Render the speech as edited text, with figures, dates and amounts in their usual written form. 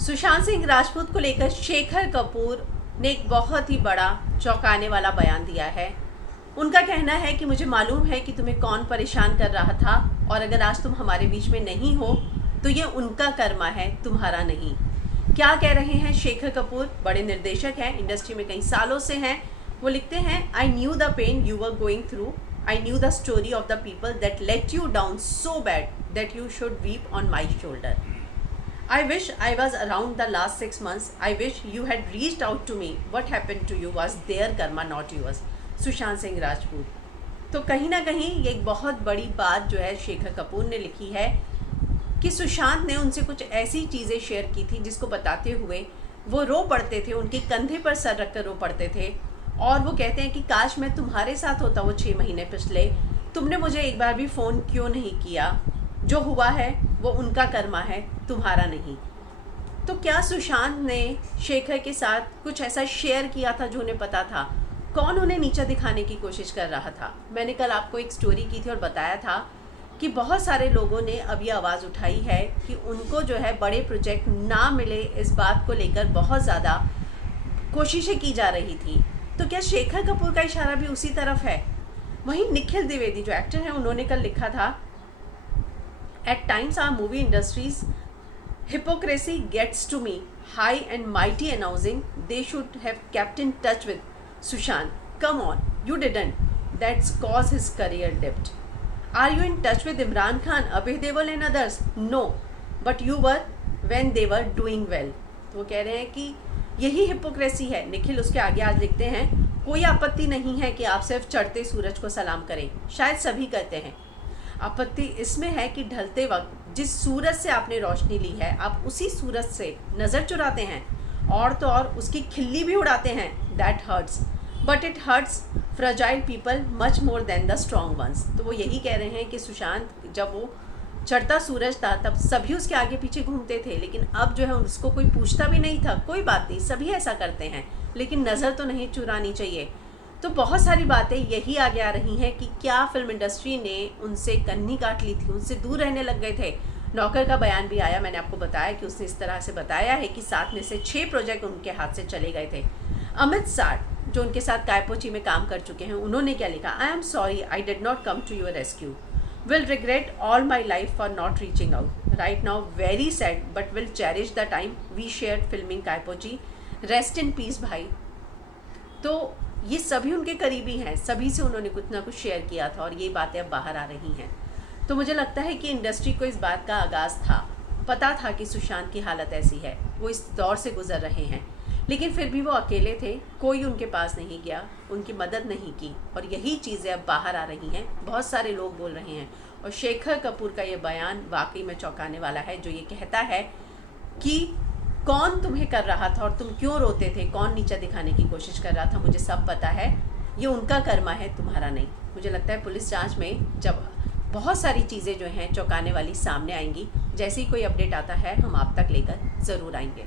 सुशांत सिंह राजपूत को लेकर शेखर कपूर ने एक बहुत ही बड़ा चौंकाने वाला बयान दिया है। उनका कहना है कि मुझे मालूम है कि तुम्हें कौन परेशान कर रहा था और अगर आज तुम हमारे बीच में नहीं हो तो ये उनका कर्मा है, तुम्हारा नहीं। क्या कह रहे हैं शेखर कपूर? बड़े निर्देशक हैं, इंडस्ट्री में कई सालों से हैं। वो लिखते हैं, I knew the pain you were going through, I knew the story of the people that let you down so bad that you should weep on my shoulder. I wish I was around the last 6 months. I wish you had reached out to me. What happened to you was their karma, not yours. Sushant Singh Rajput. तो कहीं ना कहीं ये एक बहुत बड़ी बात जो है शेखर कपूर ने लिखी है कि सुशांत ने उनसे कुछ ऐसी चीज़ें शेयर की थी जिसको बताते हुए वो रो पड़ते थे, उनके कंधे पर सर रखकर रो पड़ते थे और वो कहते हैं कि काश मैं तुम्हारे साथ होता वो 6 महीने पिछले, तुमने मुझे एक बार भी फ़ोन क्यों नहीं किया। जो हुआ है वो उनका कर्मा है, तुम्हारा नहीं। तो क्या सुशांत ने शेखर के साथ कुछ ऐसा शेयर किया था जो उन्हें पता था? कौन उन्हें नीचा दिखाने की कोशिश कर रहा था? मैंने कल आपको एक स्टोरी की थी और बताया था कि बहुत सारे लोगों ने अब ये आवाज़ उठाई है कि उनको जो है बड़े प्रोजेक्ट ना मिले, इस बात को लेकर बहुत ज़्यादा कोशिशें की जा रही थी। तो क्या शेखर कपूर का इशारा भी उसी तरफ है? वहीं निखिल द्विवेदी जो एक्टर हैं, उन्होंने कल लिखा था, At times our movie industry's hypocrisy gets to me, high and mighty announcing they should have kept in touch with Sushant. Come on, you didn't. That's caused his career dipped. Are you in touch with Imran Khan, Abhay Deol and others? No, but you were when they were doing well. तो वो कह रहे हैं कि यही hypocrisy है। निखिल उसके आगे आज लिखते हैं, कोई आपत्ति नहीं है कि आप सिर्फ चढ़ते सूरज को सलाम करें, शायद सभी करते हैं। आपत्ति इसमें है कि ढलते वक्त जिस सूरज से आपने रोशनी ली है, आप उसी सूरज से नज़र चुराते हैं और तो और उसकी खिल्ली भी उड़ाते हैं। That hurts, but it hurts fragile people much more than the strong ones. तो वो यही कह रहे हैं कि सुशांत जब वो चढ़ता सूरज था तब सभी उसके आगे पीछे घूमते थे, लेकिन अब जो है उसको कोई पूछता भी नहीं था। कोई बात नहीं, सभी ऐसा करते हैं, लेकिन नज़र तो नहीं चुरानी चाहिए। तो बहुत सारी बातें यही आगे आ रही हैं कि क्या फिल्म इंडस्ट्री ने उनसे कन्नी काट ली थी, उनसे दूर रहने लग गए थे। नौकर का बयान भी आया, मैंने आपको बताया कि उसने इस तरह से बताया है कि 7 में से 6 प्रोजेक्ट उनके हाथ से चले गए थे। अमित साठ जो उनके साथ कायपोची में काम कर चुके हैं, उन्होंने क्या लिखा, I am sorry I did not come to your rescue, will regret all my life for not reaching out, right now very sad but will cherish the time we shared filming Kaipoche, rest in peace भाई। तो ये सभी उनके करीबी हैं, सभी से उन्होंने कुछ ना कुछ शेयर किया था और ये बातें अब बाहर आ रही हैं। तो मुझे लगता है कि इंडस्ट्री को इस बात का आगाज़ था, पता था कि सुशांत की हालत ऐसी है, वो इस दौर से गुजर रहे हैं, लेकिन फिर भी वो अकेले थे, कोई उनके पास नहीं गया, उनकी मदद नहीं की और यही चीज़ें अब बाहर आ रही हैं, बहुत सारे लोग बोल रहे हैं। और शेखर कपूर का ये बयान वाकई में चौंकाने वाला है, जो ये कहता है कि कौन तुम्हें कर रहा था और तुम क्यों रोते थे, कौन नीचा दिखाने की कोशिश कर रहा था, मुझे सब पता है, ये उनका कर्मा है, तुम्हारा नहीं। मुझे लगता है पुलिस जांच में जब बहुत सारी चीज़ें जो हैं चौंकाने वाली सामने आएंगी, जैसे ही कोई अपडेट आता है हम आप तक लेकर ज़रूर आएंगे।